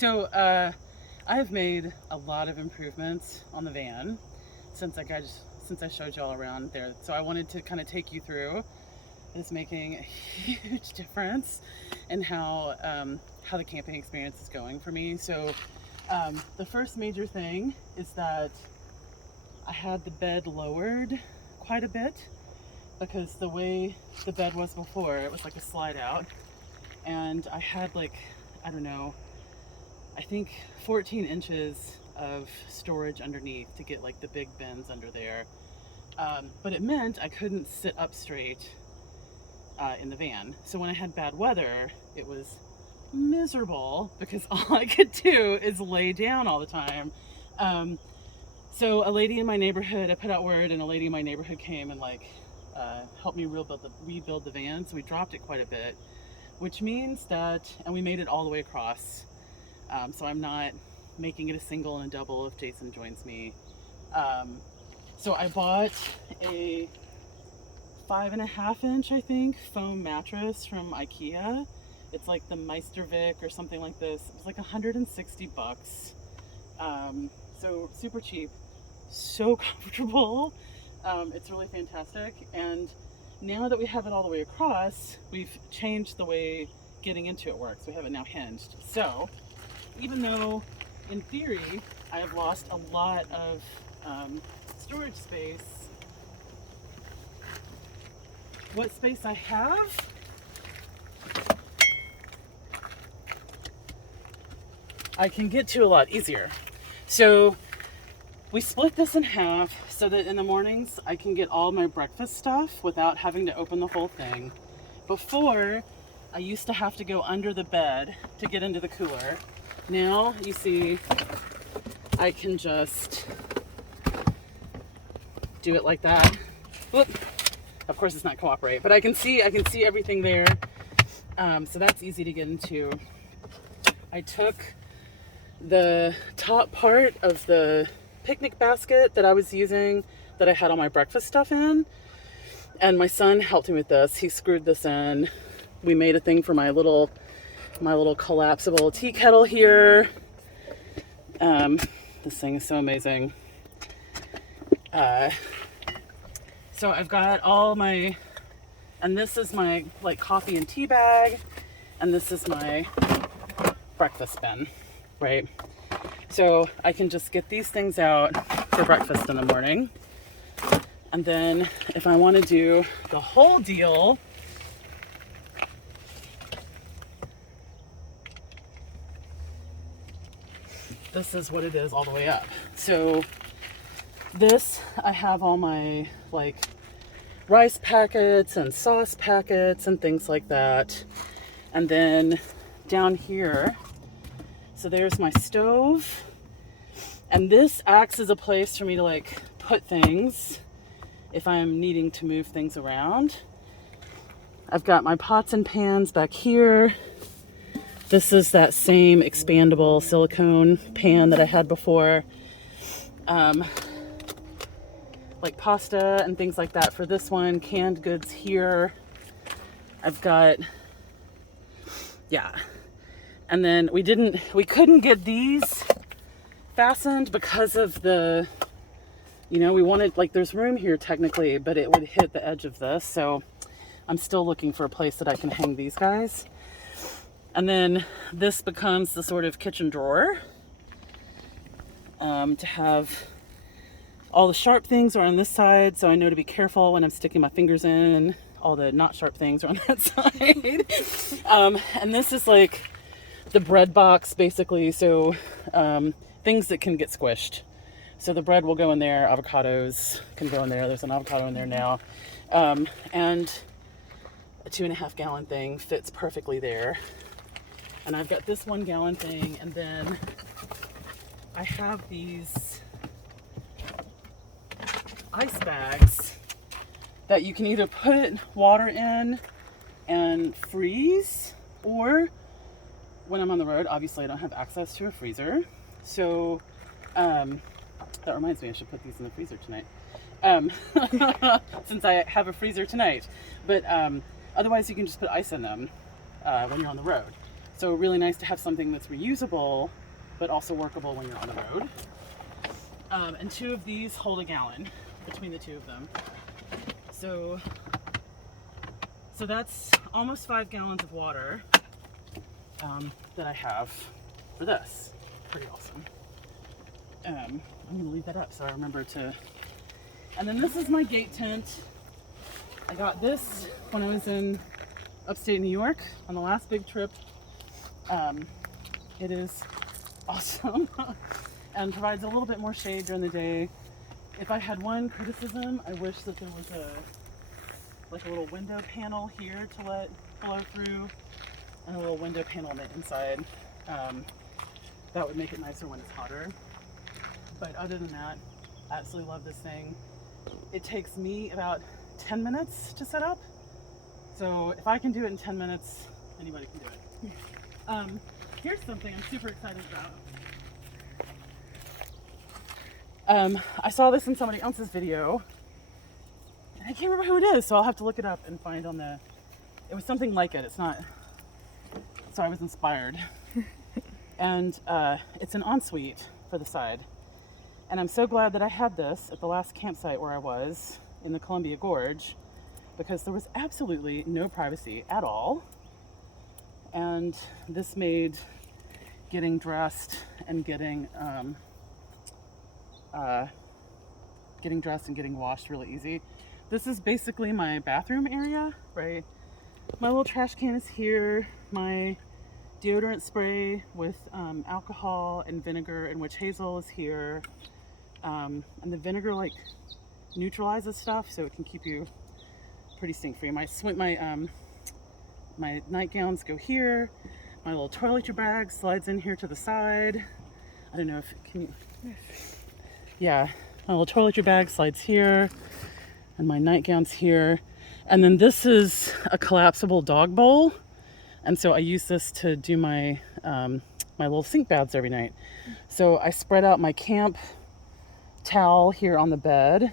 So I have made a lot of improvements on the van since since I showed you all around there. So I wanted to kind of take you through. It's making a huge difference in how the camping experience is going for me. So the first major thing is that I had the bed lowered quite a bit because the way the bed was before, it was like a slide out, and I had like, I don't know, I think 14 inches of storage underneath to get like the big bins under there. But it meant I couldn't sit up straight in the van. So when I had bad weather, it was miserable because all I could do is lay down all the time. So a lady in my neighborhood, I put out word, and a lady in my neighborhood came and like helped me rebuild the van. So we dropped it quite a bit, which means that, and we made it all the way across. So I'm not making it a single and a double if Jason joins me. So I bought a 5.5 inch, I think, foam mattress from IKEA. It's like the Meistervik or something like this. It was like $160. So super cheap, so comfortable. It's really fantastic. And now that we have it all the way across, we've changed the way getting into it works. We have it now hinged. So even though in theory I have lost a lot of storage space, what space I have I can get to a lot easier. So we split this in half so that in the mornings I can get all my breakfast stuff without having to open the whole thing. Before, I used to have to go under the bed to get into the cooler. Now, you see, I can just do it like that. Whoop. Of course it's not cooperate, but I can see everything there. So that's easy to get into. I took the top part of the picnic basket that I was using, that I had all my breakfast stuff in, and my son helped me with this. He screwed this in. We made a thing for my little collapsible tea kettle here. This thing is so amazing. So I've got all my, and this is my like coffee and tea bag, and this is my breakfast bin, right? So I can just get these things out for breakfast in the morning. And then if I want to do the whole deal, this is what it is all the way up. So this, I have all my like rice packets and sauce packets and things like that. And then down here, so there's my stove. And this acts as a place for me to like put things if I'm needing to move things around. I've got my pots and pans back here. This is that same expandable silicone pan that I had before. Like pasta and things like that for this one. Canned goods here. I've got, yeah. And then we couldn't get these fastened because of the, we wanted, like, there's room here technically, but it would hit the edge of this. So I'm still looking for a place that I can hang these guys. And then this becomes the sort of kitchen drawer to have all the sharp things are on this side, so I know to be careful when I'm sticking my fingers in. All the not sharp things are on that side. And this is like the bread box, basically, so things that can get squished. So the bread will go in there, avocados can go in there. There's an avocado in there now. And a 2.5 gallon thing fits perfectly there. And I've got this 1 gallon thing, and then I have these ice bags that you can either put water in and freeze, or when I'm on the road, obviously I don't have access to a freezer. So that reminds me, I should put these in the freezer tonight. Since I have a freezer tonight. But otherwise you can just put ice in them when you're on the road. So really nice to have something that's reusable, but also workable when you're on the road. And 2 of these hold a gallon between the 2 of them. So that's almost 5 gallons of water that I have for this. Pretty awesome. I'm gonna leave that up so I remember to. And then this is my gate tent. I got this when I was in upstate New York on the last big trip. It is awesome and provides a little bit more shade during the day. If I had one criticism, I wish that there was a little window panel here to let blow through, and a little window panel on the inside. That would make it nicer when it's hotter. But other than that, I absolutely love this thing. It takes me about 10 minutes to set up. So if I can do it in 10 minutes, anybody can do it. Here's something I'm super excited about. I saw this in somebody else's video, and I can't remember who it is, so I'll have to look it up and find on the, it was something like it, it's not, so I was inspired. And it's an ensuite for the side. And I'm so glad that I had this at the last campsite where I was in the Columbia Gorge, because there was absolutely no privacy at all. And this made getting dressed and getting washed really easy. This is basically my bathroom area, right? My little trash can is here. My deodorant spray with alcohol and vinegar and witch hazel is here. And the vinegar like neutralizes stuff, so it can keep you pretty stink free. My nightgowns go here. My little toiletry bag slides in here to the side. I don't know if can you. Yeah, my little toiletry bag slides here, and my nightgown's here. And then this is a collapsible dog bowl, and so I use this to do my my little sink baths every night. So I spread out my camp towel here on the bed,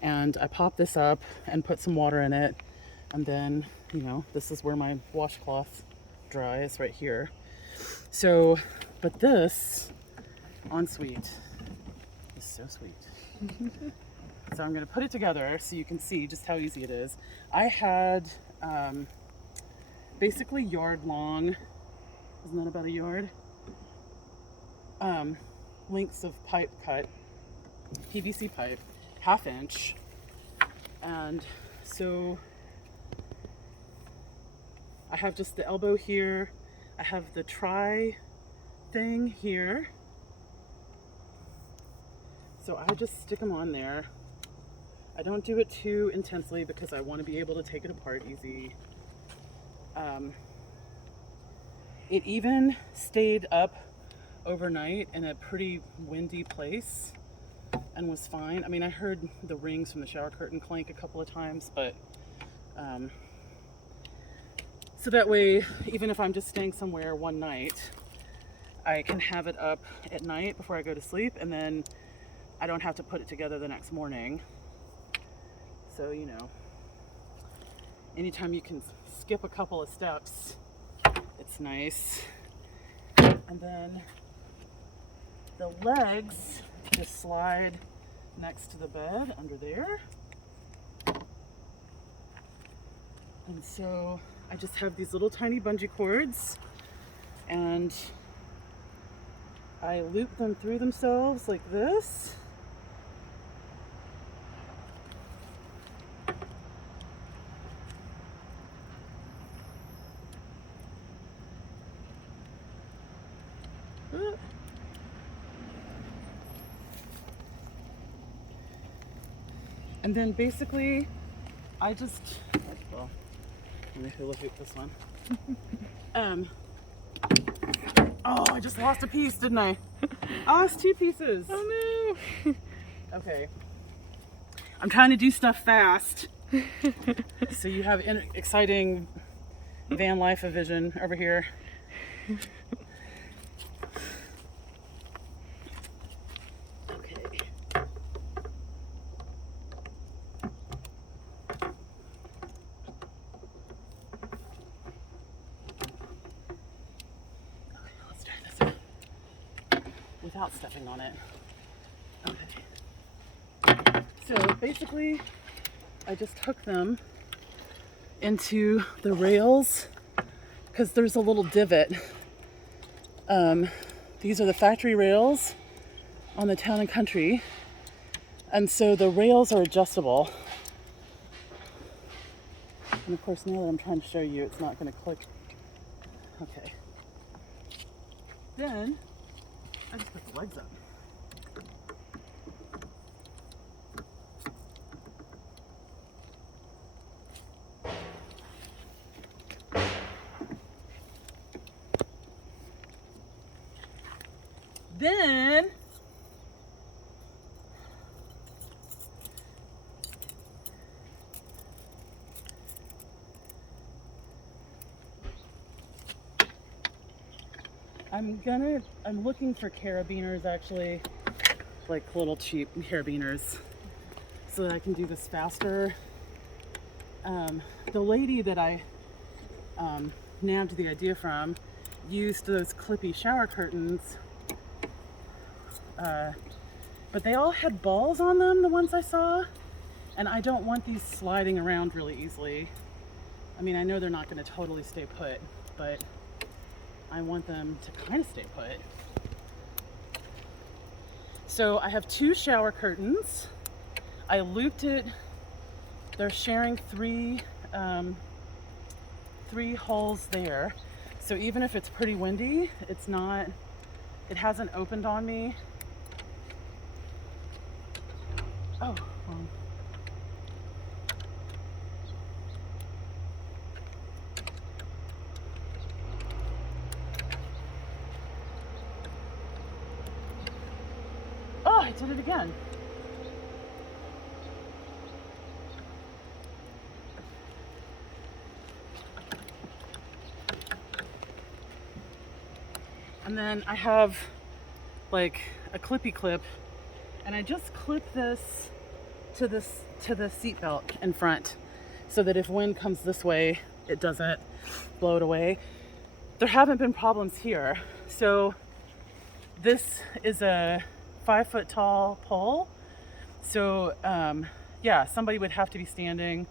and I pop this up and put some water in it, and then, you know, this is where my washcloth dries, right here. So, but this ensuite is so sweet. So I'm gonna put it together so you can see just how easy it is. I had basically yard long, isn't that about a yard? Lengths of pipe cut, PVC pipe, 1/2 inch. And so I have just the elbow here. I have the tri thing here. So I just stick them on there. I don't do it too intensely because I want to be able to take it apart easy. It even stayed up overnight in a pretty windy place and was fine. I mean, I heard the rings from the shower curtain clank a couple of times, but so that way, even if I'm just staying somewhere one night, I can have it up at night before I go to sleep, and then I don't have to put it together the next morning. So, you know, anytime you can skip a couple of steps, it's nice. And then the legs just slide next to the bed under there. And so I just have these little tiny bungee cords, and I loop them through themselves like this. And then basically, I just, well, let me look at this one. Oh, I just lost a piece, didn't I? Oh, it's 2 pieces. Oh no. Okay. I'm trying to do stuff fast. So you have exciting van life vision over here. Okay. without stepping on it. Okay. So basically, I just hook them into the rails because there's a little divot. These are the factory rails on the Town and Country, and so the rails are adjustable. And of course, now that I'm trying to show you, it's not going to click. Okay. Then I just put the legs up. Then I'm looking for carabiners, actually, like little cheap carabiners, so that I can do this faster. The lady that I nabbed the idea from used those clippy shower curtains, but they all had balls on them, the ones I saw, and I don't want these sliding around really easily. I mean, I know they're not going to totally stay put, but I want them to kind of stay put. So I have 2 shower curtains. I looped it. They're sharing three holes there. So even if it's pretty windy, it hasn't opened on me. Oh, wrong. Oh, I did it again. And then I have like a clippy clip, and I just clip this to the seat belt in front, so that if wind comes this way, it doesn't blow it away. There haven't been problems here. So this is a 5-foot tall pole. So yeah, somebody would have to be standing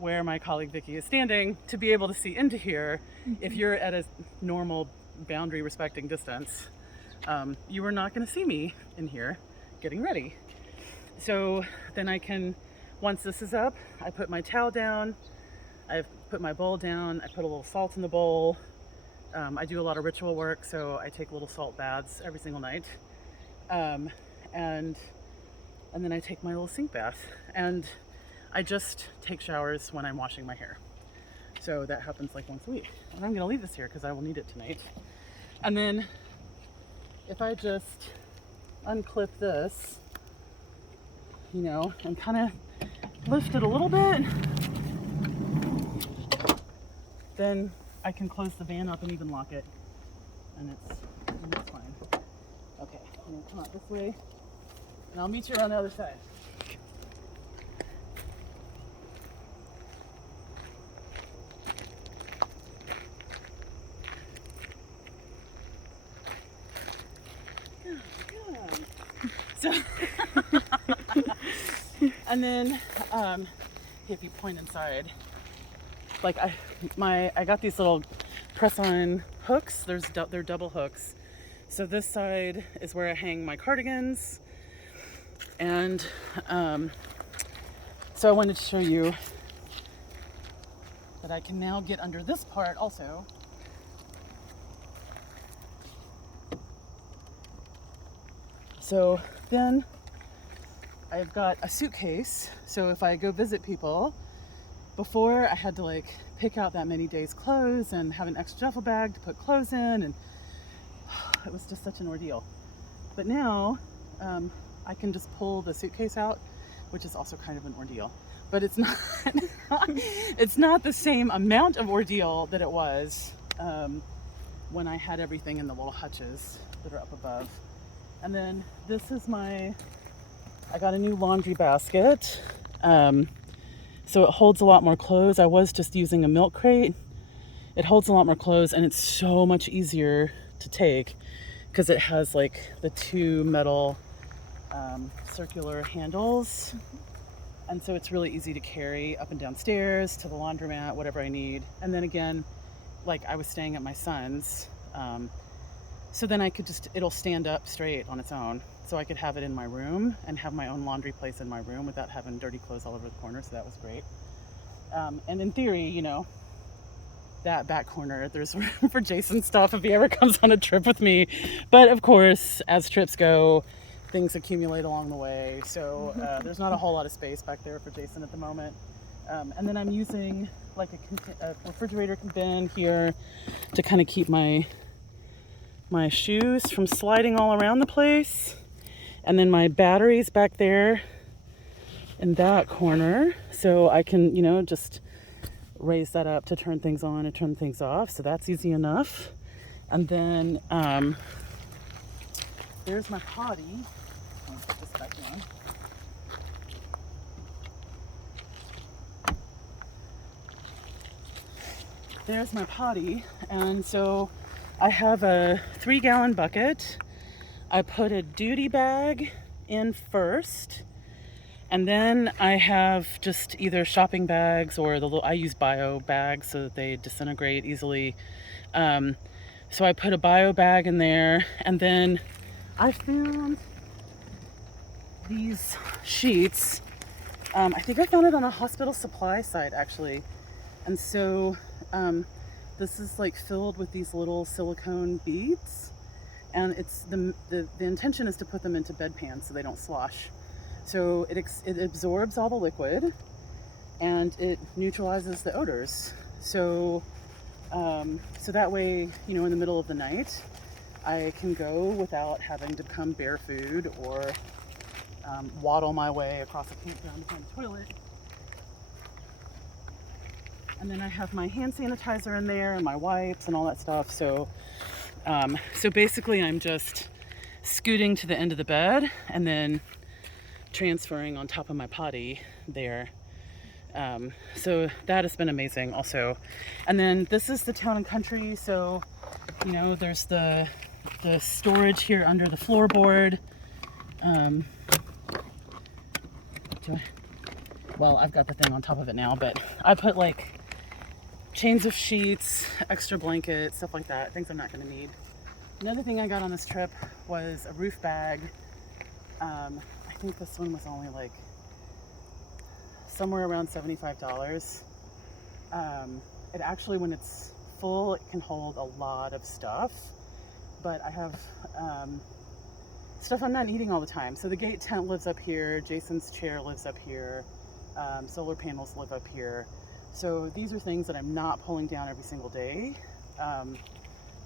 where my colleague Vicky is standing to be able to see into here. If you're at a normal boundary respecting distance, you are not going to see me in here getting ready. So then I can, once this is up, I put my towel down, I put my bowl down, I put a little salt in the bowl. I do a lot of ritual work, so I take little salt baths every single night. And then I take my little sink bath, and I just take showers when I'm washing my hair. So that happens like once a week. And I'm gonna leave this here because I will need it tonight. And then if I just unclip this, you know, and kind of lift it a little bit, then I can close the van up and even lock it, and it's fine. Okay, I'm gonna come out this way, and I'll meet you on the other side. So, and then if you point inside, like I got these little press-on hooks. They're double hooks. So this side is where I hang my cardigans, and so I wanted to show you that I can now get under this part also. So then I've got a suitcase, so if I go visit people, before I had to like pick out that many days' clothes and have an extra duffel bag to put clothes in, and it was just such an ordeal. But now I can just pull the suitcase out, which is also kind of an ordeal. But it's not it's not the same amount of ordeal that it was when I had everything in the little hutches that are up above. And then this is I got a new laundry basket. So it holds a lot more clothes. I was just using a milk crate. It holds a lot more clothes, and it's so much easier to take because it has like the two metal circular handles. And so it's really easy to carry up and down stairs to the laundromat, whatever I need. And then again, like I was staying at my son's, so then I could just, it'll stand up straight on its own. So I could have it in my room and have my own laundry place in my room without having dirty clothes all over the corner. So that was great. And in theory, you know, that back corner, there's room for Jason's stuff if he ever comes on a trip with me. But of course, as trips go, things accumulate along the way. So there's not a whole lot of space back there for Jason at the moment. And then I'm using like a refrigerator bin here to kind of keep my shoes from sliding all around the place. And then my batteries back there in that corner. So I can, you know, just raise that up to turn things on and turn things off. So that's easy enough. And then there's my potty. I'll put this back on. There's my potty. And so I have a 3-gallon bucket. I put a duty bag in first. And then I have just either shopping bags or I use bio bags so that they disintegrate easily. So I put a bio bag in there, and then I found these sheets. I think I found it on a hospital supply site actually. And so this is like filled with these little silicone beads, and it's the intention is to put them into bedpans so they don't slosh. So it absorbs all the liquid and it neutralizes the odors. So so that way, you know, in the middle of the night, I can go without having to become bare food or waddle my way across a campground to find a toilet. And then I have my hand sanitizer in there and my wipes and all that stuff. So so basically I'm just scooting to the end of the bed and then transferring on top of my potty there. So that has been amazing also. And then this is the Town and Country. So, you know, there's the storage here under the floorboard. Well, I've got the thing on top of it now, but I put like chains of sheets, extra blankets, stuff like that, things I'm not going to need. Another thing I got on this trip was a roof bag. I think this one was only like somewhere around $75. It actually, when it's full, it can hold a lot of stuff, but I have stuff I'm not eating all the time. So the gate tent lives up here, Jason's chair lives up here, solar panels live up here. So these are things that I'm not pulling down every single day,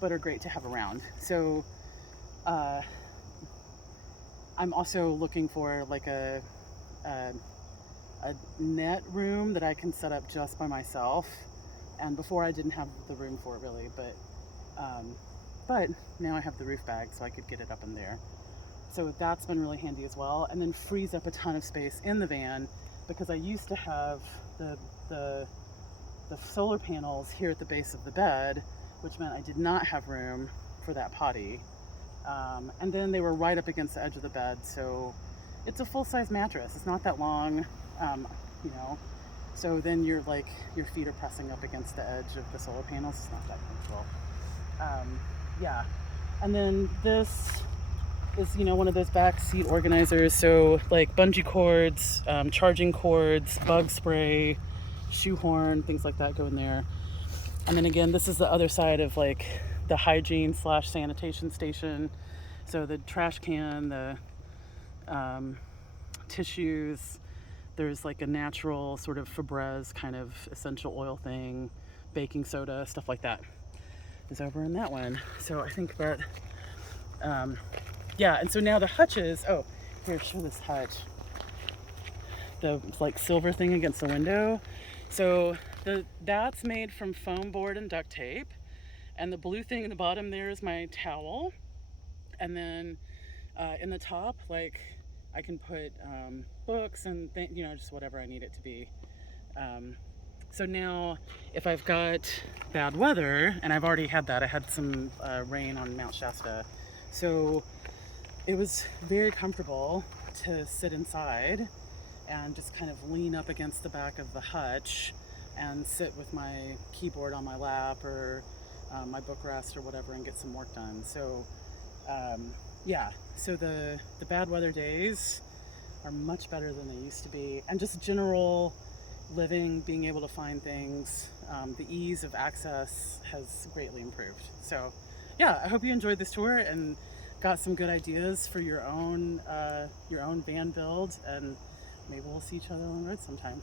but are great to have around. So I'm also looking for like a net room that I can set up just by myself. And before I didn't have the room for it really, but now I have the roof bag, so I could get it up in there. So that's been really handy as well. And then frees up a ton of space in the van, because I used to have the solar panels here at the base of the bed, which meant I did not have room for that potty. And then they were right up against the edge of the bed, so it's a full-size mattress. It's not that long, you know. So then your feet are pressing up against the edge of the solar panels. It's not that comfortable. Yeah. And then this is, you know, one of those back seat organizers. So like bungee cords, charging cords, bug spray, shoehorn, things like that go in there. And then again, this is the other side of like the hygiene / sanitation station. So the trash can, the tissues, there's like a natural sort of Febreze kind of essential oil thing, baking soda, stuff like that is over in that one. So I think that, yeah, and so now the hutches, oh, here, show this hutch. The like silver thing against the window. So that's made from foam board and duct tape. And the blue thing in the bottom there is my towel. And then in the top, like, I can put books and you know, just whatever I need it to be. So now if I've got bad weather, and I've already had that, I had some rain on Mount Shasta So it was very comfortable to sit inside and just kind of lean up against the back of the hutch and sit with my keyboard on my lap or my book rest or whatever and get some work done. So yeah, so the bad weather days are much better than they used to be, and just general living, being able to find things, the ease of access has greatly improved. So yeah, I hope you enjoyed this tour and got some good ideas for your own van build, and maybe we'll see each other on the road sometime.